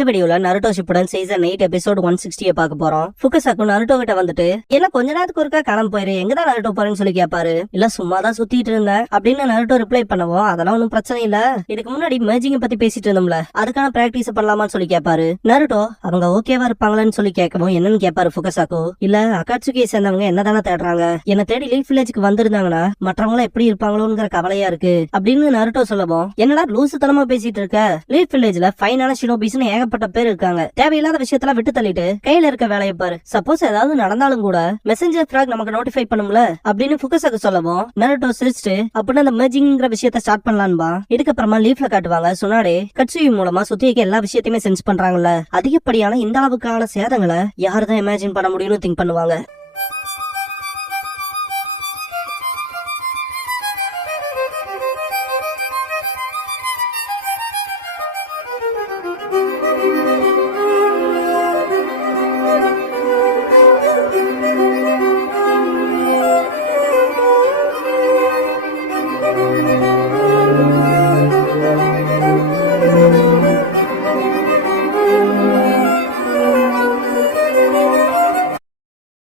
இந்த வீடியோல Naruto Shippuden season 8 episode 160 பார்க்க போறோம். ஃபுகசாக்கு நருட்டோ கிட்ட வந்துட்டு என்ன கொஞ்ச நேரத்துக்கு ஒருக்கா காணாம போயிரு, எங்கதான் நருட்டோ போறேன்னு சொல்லி கேட்பாரு. இல்ல சும்மாதான் சுத்திட்டு இருந்தேன் அப்படின்னு நருட்டோ ரிப்ளை பண்ணுவோம். அதெல்லாம் ஒன்னும் பிரச்சனை இல்ல, இதுக்கு முன்னாடி மெர்ஜிங் பத்தி பேசிட்டு இருந்தோம்ல, அதுக்கான பிராக்டிஸ் பண்ணலாமான்னு சொல்லி கேட்பாரு. நருட்டோ அவங்க ஓகேவா இருப்பாங்களான்னு சொல்லி கேட்கவும் என்னன்னு கேட்பாரு ஃபுகசாக்கு. இல்ல அகாட்சுகியை சேர்ந்தவங்க என்னதானே தேடுறாங்க, என்ன தேடி லீஃப் வில்லேஜுக்கு வந்திருந்தாங்கன்னா மற்றவங்க எப்படி இருப்பாங்களோங்கிற கவலையா இருக்கு அப்படின்னு நருட்டோ சொல்லவும், என்னடா லூசுத்தனமா பேசிட்டு இருக்க, லீஃப் வில்லேஜ்ல ஃபைனான ஷினோபிஸ்னு ஏகப்பட்ட பேர் இருக்காங்க, தேவையில்லாத விஷயத்தெல்லாம் விட்டு தள்ளிட்டு கையில இருக்க வேலையை பாரு, சப்போஸ் ஏதாவது நடந்தாலும் கூட மெசஞ்சர் ஃபிராக் நமக்கு நோட்டிஃபை பண்ணும்ல அப்படின்னு ஃபுகசாக்கு சொல்லவும் நருட்டோ சிரிச்சுட்டு அப்படின்னு அந்த மெர்ஜிங்கிற விஷயத்த ஸ்டார்ட் பண்ணலான்பா. இதுக்கப்புறமா லீஃப்ல காட்டுவாங்க சுனாடே கட்சுயி மூலமா சுத்தியக்க எல்லா விஷயத்தையுமே சென்ஸ் பண்றாங்கல்ல, அதிகப்படியான இந்த அளவுக்கான சேதங்களை யாருதான் இமேஜின் பண்ண முடியும்னு திங்க் பண்ணுவாங்க.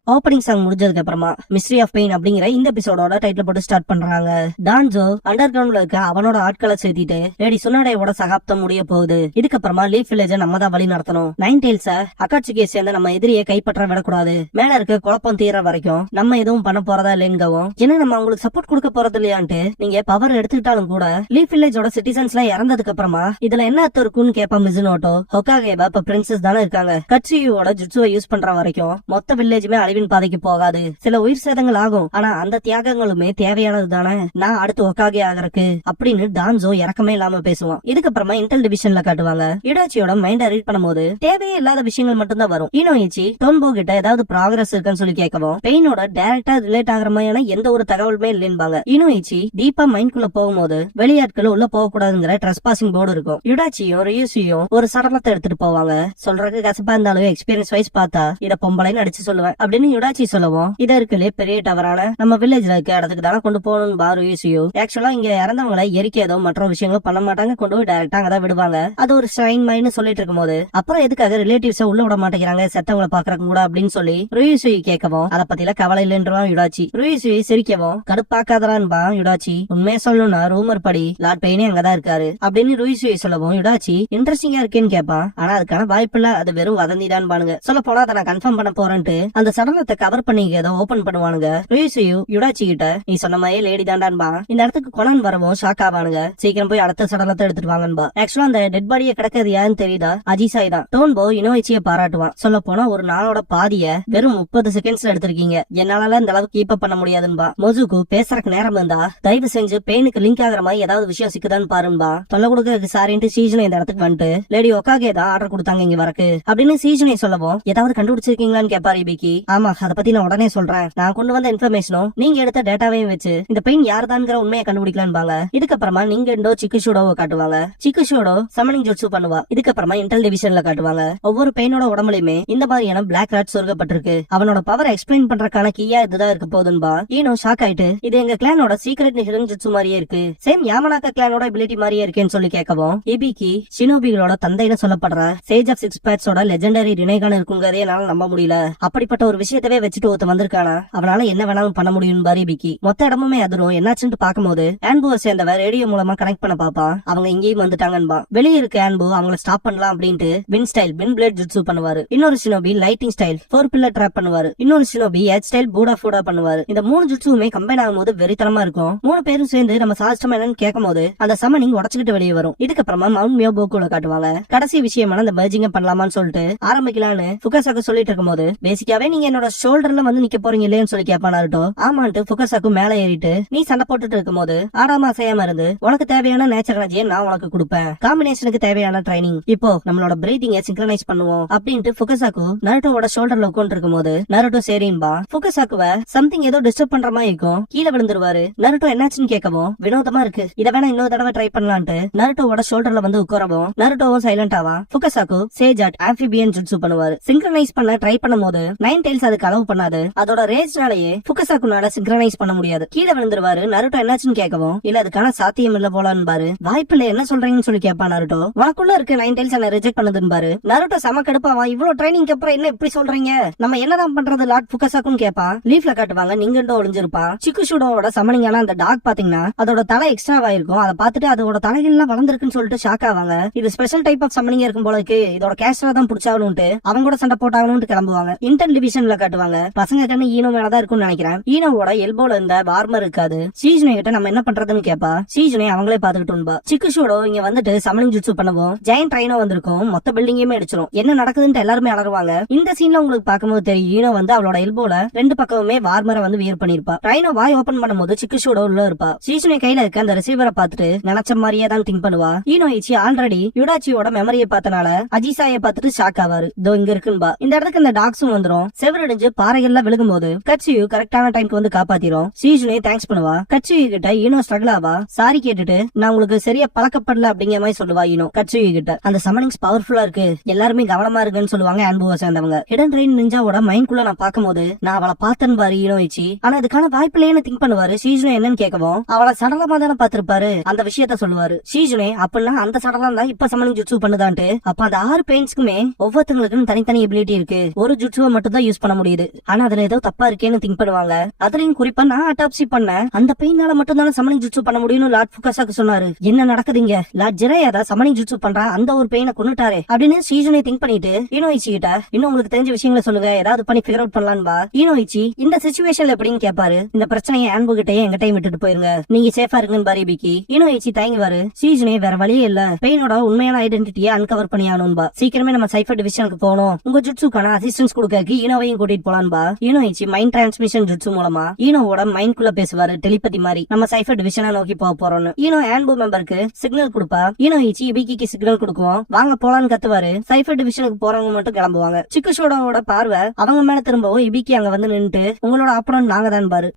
ஓப்பனிங் சாங் முடிஞ்சதுக்கு அப்புறமா மிஸ்ட்ரி ஆஃப் பெயின் அப்படிங்கிற இந்த எபிசோடோட டைட்டில் போட்டு ஸ்டார்ட் பண்றாங்க. டான்ஜோ அண்டர் கிரவுண்ட்ல இருக்க அவனோட ஆட்களை சேர்த்திட்டு லேடி சுனாடேயோட சகாப்தம் முடிய போகுது. இதுக்கப்புறமா லீஃப் வில்லேஜ நம்ம தான் வழி நடத்தணும். நைன் டெயில்ஸ அகாட்சுகியை சேர்ந்து நம்ம எதிரியை கைப்பற்ற விடக்கூடாது, மேல இருக்க குழப்பம் தீர வரைக்கும் நம்ம எதுவும் பண்ண போறதா இல்லைங்கவும், ஏன்னா நம்ம அவங்களுக்கு சப்போர்ட் கொடுக்க போறது இல்லையான்ட்டு நீங்க பவர் எடுத்துக்கிட்டாலும் கூட லீஃப் வில்லேஜோட சிட்டிசன்ஸ் எல்லாம் இறந்ததுக்கு அப்புறமா இதுல என்ன அர்த்தம் இருக்குன்னு கேப்பா மிசுனோட்டோ. ஹொகாகேவா இப்ப பிரின்சஸ் தானே இருக்காங்க, கட்சுயோட ஜுட்சுவை யூஸ் பண்ற வரைக்கும் மொத்த வில்லேஜுமே அழிவின் பாதைக்கு போகாது, சில உயிர் சேதங்கள் ஆகும், ஆனா அந்த தியாகங்களுமே தேவையானது தானே நான் அடுத்து ஒக்காகே ஆகறக்கு அப்படின்னு டான்ஜோ இறக்கமே இல்லாம பேசுவான். இதுக்கப்புறமா இன்டெல் டிவிஷன்ல காட்டுவாங்க இடாச்சியோட மைண்ட ரீட் பண்ணும்போது தேவையே இல்லாத விஷயங்கள் மட்டும் தான் வரும். இனோயிச்சி டோன்போ கிட்ட ஏதாவது ப்ராக்ரஸ் இருக்குன்னு சொல்லி கேட்கவும் பெயினோட டைரக்டா ரிலேட் ஆகிற மாதிரியான எந்த ஒரு தகவலுமே இல்லைன்பாங்க. இனோயிச்சி டீப்பா மைண்ட் குள்ள போகும்போது வெளியாட்கள் உள்ள போக கூடாதுங்கிற ட்ரெஸ்பாசிங் போர்டு இருக்கும். இடாச்சியும் ரியூசியும் ஒரு சடலத்தை எடுத்துட்டு போவாங்க. சொல்றதுக்கு கசப்பா இருந்தாலும் எக்ஸ்பீரியன்ஸ் வைஸ் பார்த்தா இத பொம்பளைன்னு அடிச்சு சொல்லுவேன் அப்படின்னு யுடாச்சி சொல்லவும், இத இருக்கலே பெரிய டவரான நம்ம வில்லேஜ்ல இருக்க இடத்துக்கு தானே கொண்டு போகணும் பாரு யூசியோ. ஆக்சுவலா இங்க இறந்தவங்களை எரிக்கதோ மற்ற விஷயங்களும் பண்ண மாட்டாங்க, கொண்டு போய் டைரக்டா அங்கதான் விடுவாங்க. அது ஒரு ஷைன் மைன்னு சொல்லிட்டு இருக்கும் போது அப்புறம் எதுக்காக ரிலேட்டிவ்ஸ் உள்ள விட மாட்டேங்கிறாங்க செத்தவங்களை பாக்குறதுக்கு கூட அப்படின்னு சொல்லி ருயிசுயி கேட்கவும் அதை பத்தில கவலை இல்லைன்றான் யுடாச்சி. ருயிசுயி சிரிக்கவும் கடுப்பாக்காதரான்பா யுடாச்சி. உண்மையை சொல்லணும்னா ரூமர் படி லார்ட் பெயினே அங்கதான் இருக்காரு அப்படின்னு ருயிசுயி சொல்லவும் யுடாச்சி இன்ட்ரெஸ்டிங்கா இருக்கேன்னு கேட்பான். ஆனா அதுக்கான வாய்ப்பு இல்ல, அது வெறும் வதந்திதான் பானுங்க, சொல்ல போனா அதை நான் கன்ஃபார்ம் பண்ண போறேன்ட்டு அந்த சடலத்தை கவர் பண்ணி ஏதோ ஓபன் பண்ணுவானுங்க. ருயிசுயு யுடாச்சி கிட்ட நீ சொன்ன மாதிரியே லேடி தாண்டான்பா. இந்த இடத்துக்கு கொனான் வரவும் ஷாக் ஆவானுங்க, சீக்கிரம் போய் அடுத்த சடலத்தை எடுத்துட்டு வாங்கன்பா. ஆக்சுவலா அந்த டெட் பாடியை கிடக்கிறது யாருன்னு தெரியுதா, அஜிசாய் தான். டோன்போ இனோயிச்சியை பாராட்டுவான். சொல்ல போனா ஒரு நாளோட பாதிய வெறும் 30 செகண்ட்ஸ்ல எடுத்திருக்கீங்க, என்னால இந்த அளவுக்கு கீப் அப் பண்ண முடியாதுன்பா. மொசுக்கு பேசுறதுக்கு நேரம் இருந்தா தயவு செஞ்சு பெயினுக்கு லிங்க் ஆகிற மாதிரி ஏதாவது விஷயம் சிக்குதான்னு பாருன்பா. தொல்லை கொடுக்கறதுக்கு சாரின்ட்டு சீசனை இந்த இடத்துக்கு வந்துட்டு லேடி ஒக்காகே தான் ஆர்டர் கொடுத்தாங்க இங்க வரக்கு அப்படின்னு சீசனை சொல்லவும் ஏதாவது கண்டுபிடிச்சிருக்கீங்களான்னு கேப்பாரு இபிக்கி. ஆமா அதை பத்தி நான் உடனே சொல்றேன், நான் கொண்டு வந்த இன்ஃபர்மேஷனும் நீங்க எடுத்த டேட்டாவையும் வச்சு இந்த பெயின் யார்தான்ங்கிற உண்மையை கண்டுபிடிக்கலாம்பாங்க. இதுக்கப்புறமா நீங்கண்டோ சிக்குஷோடோவை காட்டுவாங்க. சிக்குஷோடோ சமனிங் ஜுட்சு பண்ணுவா. இதுக்கப்புறமா இன்டெல் டிவிஷன்ல காட்டுவாங்க ஒவ்வொரு பெயினோட உடம்புலயுமே இந்த மாதிரியான பிளாக் ராட் சொருகப்பட்டிருக்கு, அவனோட பவர் எக்ஸ்பிளைன் பண்றதுக்கான கீயா இதுதான் இருக்க போகுதுன்பா. ஈனோ ஷாக் ஆயிட்டு இது எங்க கிளானோட சீக்ரெட் ஹிடன் ஜுட்சு மாதிரியே இருக்கு, சேம் யாமனாக்கா கிளானோட எபிலிட்டி மாதிரியே இருக்கேன்னு சொல்லி கேட்கவும் இபிக்கி ஷினோபிகளோட தந்தைன்னு சொல்லப்படுற சேஜ் ஆஃப் சிக்ஸ் பேட்ஸோட லெஜெண்டரி ரினைகான் இருக்குங்கிறதே என்னால நம்ப முடியல, அப்படிப்பட்ட ஒரு விஷயத்தவே வச்சுட்டு ஒருத்த வந்திருக்கானா, அவனால என்ன வேணாலும் பண்ண முடியும் பாரி பிக்கி. மொத்த இடமுமே அதிரும். என்னாச்சுன்னு பாக்கும்போது ஆன்புவை சேர்ந்தவர் ரேடியோ மூலமா கனெக்ட் பண்ண பாப்பான். அவங்க இங்கேயும் வந்துட்டாங்கன்பா. வெளியே இருக்க ஆன்பு அவங்கள ஸ்டாப் பண்ணலாம் அப்படின்ட்டு வின் ஸ்டைல் வின் பிளேட் ஜுட்சு பண்ணுவாரு. இன்னொரு ஷினோபி லைட்டிங் ஸ்டைல் 4 பில்லர் ட்ராப் பண்ணுவாரு. இன்னொரு ஷினோபி ஹெட் ஸ்டைல் பூடா ஃபூடா பண்ணுவாரு. இந்த 3 ஜுட்சுமே கம்பைன் ஆகும்போது வெறித்தனமா இருக்கும். 3 பேரும் சேர்ந்து நம்ம சாஸ்டம் என்னன்னு கேட்கும் போது அந்த சமனிங் உடச்சுக்கிட்டு வெளியே வரும். இதுக்கப்புறமா மவுண்ட் மியோ போக்குல காட்டுவாங்க. கடைசி விஷயமான அந்த மெர்ஜிங்க பண்ணலாமான்னு சொல்லிட்டு ஆரம்பிக்கலான்னு ஃபுகசாக்கு சொல்லிட்டு இருக்கும் போது பேசிக்காவே நீங்க என்னோட ஷோல்டர்ல வந்து நிக்க போறீங்க இல்லைன்னு சொல்லி கேட்பான் நாருட்டோ. ஆமான்ட்டு ஃபுகசாக்கு மேல ஏறிட்டு நீ சண்டை போட்டுட்டு இருக்கும் போது ஆடாம அசையாம இருந்து உனக்கு தேவையான நேச்சர் எனர்ஜியை நான் உனக்கு கொடுப்பேன், காம்பினேஷனுக்கு தேவையான ட்ரைனிங், இப்போ நம்மளோட பிரீதிங்கை சிங்க்ரனைஸ் பண்ணுவோம் அப்படின்ட்டு ஃபுகசாக்கு நருட்டோவோட ஷோல்டர்ல உட்கார்ந்து இருக்கும் போது நருட்டோ சரின்பா. ஃபுகசாக்குவ சம்திங் ஏதோ டிஸ்டர்ப் பண்ற மாதிரி இருக்கும், கீழே விழுந்துருவாரு. நருட்டோ என்னாச்சுன்னு கேட்கவும் வினோதமா இருக்கு, இத வேணா இன்னொரு தடவை ட்ரை பண்ணலான்ட்டு நருட்டோவோட ஷோல்டர்ல வந்து உட்காரவும் நருட்டோவும் silent Aava. ஃபுகசாக்கு Sage at amphibian jutsu பண்ணுவாரு. சிங்க்ரனைஸ் பண்ண ட்ரை பண்ணும் போது நைன் டெயில்ஸ் அதுக்கு அலோவ் பண்ணாது. அதோட ரேஜ்னாலேயே ஃபுகசாக்குனால சிங்க்ரனைஸ் பண்ண முடியாது. கீழே விழுந்துருவாரு. நருட்டோ என்னாச்சுன்னு கேட்கவும் இல்ல அதுக்கான சாத்தியம் இல்ல போலான்னு வாய்ப்பில்லை என்ன சொல்றீங்கன்னு சொல்லி கேட்பா நருட்டோ. உனக்குள்ள இருக்கு 9 டைல்ஸ் என்ன ரிஜெக்ட் பண்ணதுன்னு நருட்டோ செம கடுப்பாவா. இவ்வளவு ட்ரைனிங்க்கு அப்புறம் என்ன இப்படி சொல்றீங்க, நம்ம என்னதான் பண்றது லார்ட் ஃபுகசாக்குன்னு கேட்பா. லீஃப்ல காட்டுவாங்க நிங்கண்டோ ஒளிஞ்சிருப்பா. சிக்குஷுடோவோட சமனிங்கான அந்த டாக் பாத்தீங்கன்னா அதோட தலை எக்ஸ்ட்ராவா இருக்கும். அதை பார்த்துட்டு அதோட தலைகள்லாம் வளர்ந்துருக்குன்னு சொல்லிட்டு ஷாக் ஆவாங்க. இது ஸ்பெஷல் டைப் ஆஃப் சமனிங்கா இருக்கும் போல இருக்கு, இதோட கேஸ்டரா தான் புடிச்சாகணும்ட்டு அவங்க கூட சண்டை போட்டாகணும்னு கிளம்புவாங்க. இன்டர்ன் டிவிஷன்ல காட்டுவாங்க. பசங்க கண்ணு ஈனோ மேலதான் இருக்கும்னு நினைக்கிறேன். ஈனோவோட எல்போல இருந்த வார்மர் இருக்காது. சீஜுனே கிட்ட நம்ம என்ன பண்றதுன்னு கேப்பா. சீஜுனே அவங்களே பாத்துக்கிட்டு சிக்குஷோடோ இங்க வந்துட்டு சமனிங் ஜுட்சு பண்ணுவோம். ஜெயண்ட் ட்ரைனோ வந்திருக்கும். மொத்த பில்டிங்கையுமே அடிச்சிரும். என்ன நடக்குதுன்னு எல்லாருமே அலறுவாங்க. இந்த சீன்ல உங்களுக்கு பார்க்கும்போது தெரியும் ஈனோ வந்து அவளோட எல்போல 2 பக்கமுமே வார்மரை வந்து வியர் பண்ணிருப்பா. ட்ரைனோ வாய் ஓபன் பண்ணும்போது சிக்குஷோடோ உள்ள இருப்பா. சீஜுனே கையில இருக்க அந்த ரிசீவரை பார்த்துட்டு நினைச்ச மாதிரியே தான் திங்க் பண்ணுவா. ஈனோ இச்சி ஆல்ரெடி யுடாச்சியோட மெமரியை பார்த்தனால அஜிசாயை பார்த்துட்டு ஷாக் ஆவாரு. இதோ இங்க இருக்குன்பா. இந்த இடத்துக்கு இந்த டாக்ஸும் வந்துரும். செவரடிஞ்சு பாறைகள்ல விழுகும் போது கட்சியு கரெக்டான டைம்க்கு வந்து காப்பாத்திரும். சீஜுனே தேங்க்ஸ் பண்ணுவா. கட்சியு கிட்ட ஈனோ ஸ்ட்ரகிள் ஆவா. சாரி கேட்டுட்டு நான் உங்களுக்கு சரியா பழக்கப்படல அப்படிங்கிற மாதிரி சொல்லுவா ஈனோ கட்சியு கிட்ட. அந்த சமனிங்ஸ் பவர்ஃபுல்லா இருக்கு, எல்லாருமே கவனமா இருக்குன்னு சொல்லுவாங்க ஆன்புவை சேர்ந்தவங்க. ஹிடன் ட்ரெயின் நிஞ்சாவோட மைண்ட்குள்ள நான் பாக்கும்போது நான் அவளை பார்த்தேன்னு பாரு ஈனோ இச்சி. ஆனா அதுக்கான வாய்ப்பில்லைன்னு திங்க் பண்ணுவாரு. சீஜுனே என்னன்னு கேட்கவும் அவளை சடலமா தானே பாத்திருப்பாரு, அந்த விஷயத்த சொல்லுவாரு. சீஜுனே அப்படின்னா அந்த சடலம் தான் இப்ப சமனிங் ஜுட்சு பண்ணுதான்ட்டு. அப்ப அந்த 6 பெயின்ஸ்க்குமே ஒவ்வொருத்தங்களுக்கும் தனித்தனி எபிலிட்டி இருக்கு. ஒரு ஜுட்சுவை மட்டும் தான் யூஸ் பண்ண முடியுது. ஆனா அதுல ஏதோ தப்பா இருக்கேன்னு திங்க் பண்ணுவாங்க. அதுலயும் குறிப்பா நான் அட்டாப்சி பண்ண அந்த பெயினால மட்டும் தானே சமனிங் ஜுட்சு பண்ண முடியும்னு லார்ட் ஃபுகசாக்கு சொன்னாரு. என்ன நடக்குதுங்க, லார்ட் ஜிரையாதா சமனிங் ஜுட்சு பண்றா அந்த ஒரு பெயினை கொன்னுட்டாரே அப்படின்னு சீஜுனே திங்க் பண்ணிட்டு ஈனோயிச்சி கிட்ட இன்னும் உங்களுக்கு தெரிஞ்ச விஷயங்களை சொல்லுங்க, ஏதாவது பண்ணி ஃபிகர் அவுட் பண்ணலான்பா. ஈனோயிச்சி இந்த சிச்சுவேஷன்ல எப்படின்னு கேட்பாரு. இந்த பிரச்சனையை ஆன்பு கிட்டயே எங்கிட்டையும் விட்டுட்டு போயிருங்க, நீங்க சேஃபா இருக்குன்னு பாரு பிக்கி. ஈனோயிச்சி தயங்குவாரு. சீஜுனே வேற வழியே இல்ல, பெயினோட உண்மையான ஐடென்டிட்டியை அன்கவர் பண்ணி ஆகணும்பா. சீக்கிரமே நம்ம சைஃபர் டிவிஷனுக்கு போகணும். உங்க ஜுட்சுக்கான அசிஸ்டன்ஸ் கொடுக்க ஈனோவையும் கூட்டிட்டு போலான்பா. ஈனோயிச்சி மைண்ட் டிரான்ஸ்மிஷன் ஜுட்சு மூலமா ஈனோவோட மைண்ட் குள்ள பேசுவாரு டெலிபதி மாதிரி. நம்ம சைஃபர் டிவிஷனை நோக்கி போக போறோம்னு. ஈனோ ஆன்பு மெம்பருக்கு சிக்னல் கொடுப்பா. ஈனோயிச்சி இபிக்கிக்கு சிக்னல் கொடுக்கும். வாங்க போலான்னு கத்துவாரு. சைஃபர் டிவிஷனுக்கு போறவங்க மட்டும் கிளம்புவாங்க. சிக்குஷோடோட பார்வை அவங்க மேல திரும்பவும் இபிக்கி அங்க வந்து நின்னுட்டு உங்களோட அப்புறம் நாங்க தான் பாரு.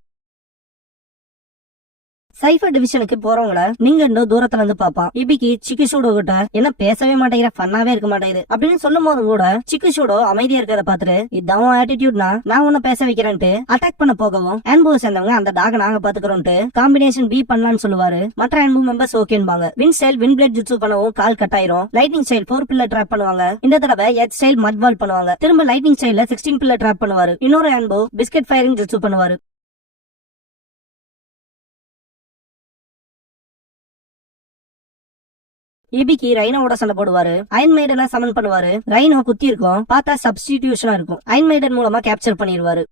சைஃபர் டிவிஷனுக்கு போறவங்கள நீங்க இன்னும் தூரத்துல இருந்து பாப்பான். இபிக்கு சிக்குஷோடோ கிட்ட என்ன பேசவே மாட்டேங்கிற, ஃபன்னாவே இருக்க மாட்டேங்குது அப்படின்னு சொல்லும் போது கூட சிக்குஷோடோ அமைதியா இருக்கிறத பாத்துட்டு இதான் ஆட்டிடியூட்னா நான் உன்ன பேச வைக்கிறேன்ட்டு அட்டாக் பண்ண போகவும் ஆன்புவை சேர்ந்தவங்க அந்த டாக நாங்க பாத்துக்கிறோம்ட்டு காம்பினேஷன் பி பண்ணலாம்னு சொல்லுவாரு. மற்ற ஆன்பு மெம்பர்ஸ் ஓகேன்பாங்க. வின் ஸ்டைல் வின் பிளேட் ஜுட்சு பண்ணவும் கால் கட் ஆயிரும். லைட்னிங் ஸ்டைல் 4 பில்லர் டிராப் பண்ணுவாங்க. இந்த தடவை எச் ஸ்டைல் மட் வால் பண்ணுவாங்க. திரும்ப லைட்னிங் ஸ்டைல்ல 16 பில்லர் டிராப் பண்ணுவாரு. இன்னொரு ஆன்பு பிஸ்கட் ஃபயரிங் ஜுட்சு பண்ணுவாரு. இபிக்கு ரைனோட சண்டை போடுவாரு. அயன் மைடனை சமன் பண்ணுவாரு. ரைனோ குத்தி இருக்கும், பார்த்தா சப்ஸ்டிடியூஷனா இருக்கும். அயன் மைடன் மூலமா கேப்சர் பண்ணிடுவாரு.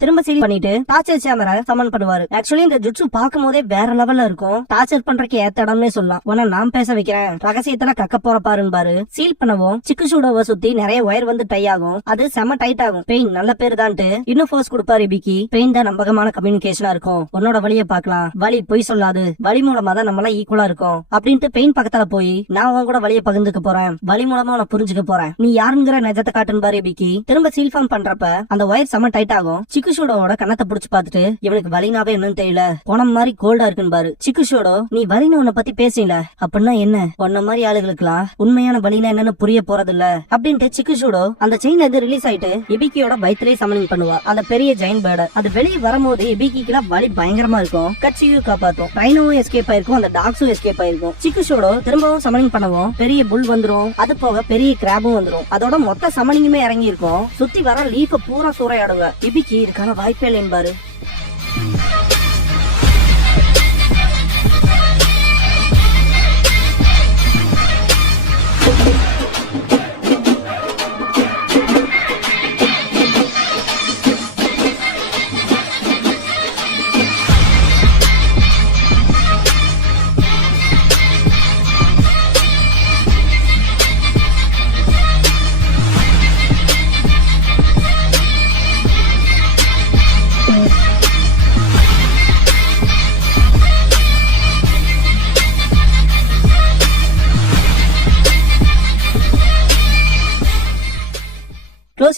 திரும்ப சீல் பண்ணிட்டு டார்ச்சர் சேமரை சமன் பண்ணுவாரு. ஆக்சுவலி இந்த ஜுட்சு பாக்கும் போதே வேற லெவல்ல இருக்கும். டார்ச்சர் பண்றதுக்கு ஏத்த இடம்னே சொல்லலாம். உன நான் பேச வைக்கிறேன், ரகசியத்துல கக்க போற பாருன்னு சீல் பண்ணவும் சிக்குஷூடோவை சுத்தி நிறைய ஒயர் வந்து டை ஆகும். அது செம டைட் ஆகும். பெயின் நல்ல பேர் தான்ட்டு இன்னும் ஃபோர்ஸ் கொடுப்பாரு இபிக்கி. பெயின் தான் நம்பகமான கம்யூனிகேஷனா இருக்கும். உன்னோட வழியை பாக்கலாம், வழி பொய் சொல்லாது, வழி மூலமா தான் நம்மள ஈக்குவலா இருக்கும் அப்படின்ட்டு பெயின் பக்கத்துல போய் நான் உன் கூட வழியை பகிர்ந்துக்க போறேன், வழி மூலமா உன புரிஞ்சுக்க போறேன், நீ யாருங்கிற நிஜத்தை காட்டுன்னு பாரு இபிக்கி. திரும்ப சீல் ஃபார்ம் பண்றப்ப அந்த ஒயர் செம டைட் ஆகும். சிக்குஷோடோட கண்ணத்தை புடிச்சு பாத்துட்டு இவனுக்கு வலினாவே என்னன்னு தெரியல, போன மாதிரி கோல்டா இருக்குன்னு பாரு. சிக்குஷோடோ நீ வலின்னு உன்னை பத்தி பேசல அப்படின்னா என்ன, உன்ன மாதிரி ஆளுகளுக்குலாம் உண்மையான வலினா என்னன்னு புரிய போறது இல்ல அப்படின்ட்டு சிக்குஷோடோ அந்த செயின்ல இருந்து ரிலீஸ் ஆயிட்டு இபிக்கியோட வயிற்றுலயே சமனிங் பண்ணுவா. அந்த பெரிய ஜெயின் பேர்ட அது வெளியே வரும்போது இபிக்கிலாம் வலி பயங்கரமா இருக்கும். கட்சியும் காப்பாத்தும். ரைனோவும் எஸ்கேப் ஆயிருக்கும், அந்த டாக்ஸும் எஸ்கேப் ஆயிருக்கும். சிக்குஷோடோ திரும்பவும் சமனிங் பண்ணவும் பெரிய புல் வந்துரும். அது போக பெரிய கிராபும் வந்துரும். அதோட மொத்த சமனிங்குமே இறங்கி இருக்கும். சுத்தி வர லீஃப பூரா சூறையாடுங்க. இபிக்கி இருக்கான வாய்ப்பே இல்லைன்னு பாரு.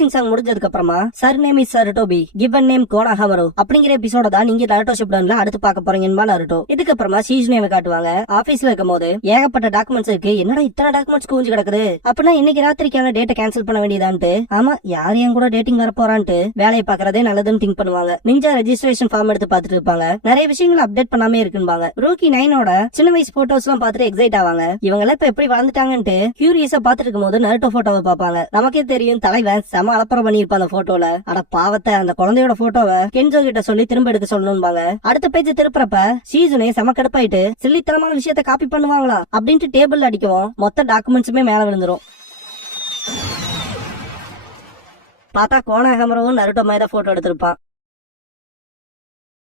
க்ளோசிங் சாங் முடிஞ்சதுக்கு அப்புறமா surname is Sarutobi given name Konohamaru அப்படிங்கிற எபிசோட தான் நீங்க நருட்டோ ஷிப்டன்ல அடுத்து பார்க்க போறீங்கன்னு நருட்டோ. இதுக்கு அப்புறமா ஷீஜுனேவை காட்டுவாங்க. ஆபீஸ்ல இருக்கும் போது ஏகப்பட்ட டாக்குமெண்ட்ஸ் இருக்கு, என்னடா இத்தனை டாக்குமெண்ட்ஸ் குவிஞ்சு கிடக்குது, அப்படின்னா இன்னைக்கு ராத்திரிக்கான டேட்டை கேன்சல் பண்ண வேண்டியதான்ட்டு, ஆமா யார் என் கூட டேட்டிங் வர போறான்ட்டு வேலையை பாக்குறதே நல்லதுன்னு திங்க் பண்ணுவாங்க. நிஞ்சா ரெஜிஸ்ட்ரேஷன் ஃபார்ம் எடுத்து பாத்துட்டு இருப்பாங்க. நிறைய விஷயங்களை அப்டேட் பண்ணாமே இருக்குன்பாங்க. ரூக்கி 9ஓட சின்ன வயசு போட்டோஸ் எல்லாம் பாத்துட்டு எக்ஸைட் ஆவாங்க. இவங்க எல்லாம் இப்ப எப்படி வளர்ந்துட்டாங்கன்ட்டு கியூரியஸா பாத்துட்டு இருக்கும் போது நருட்டோ போட்டோவை பாப்பாங்க. நமக்கே தெரியும் தலைவன் செம அலப்பறம் பண்ணிருப்பான் அந்த போட்டோல. அட பாவத்தை, அந்த குழந்தையோட போட்டோவை கென்ஜோ கிட்ட சொல்லி திரும்ப எடுக்க சொல்லணும்பாங்க. அடுத்த பேஜ் திருப்புறப்ப ஷீஜுனே செம கடுப்பாயிட்டு சில்லித்தனமான விஷயத்த காப்பி பண்ணுவாங்களா அப்படின்ட்டு டேபிள் அடிக்கவும் மொத்த டாக்குமெண்ட்ஸுமே மேல விழுந்துரும். பார்த்தா கோனாஹமரவும் நருட்டோ மாதிரி தான் போட்டோ எடுத்திருப்பான்.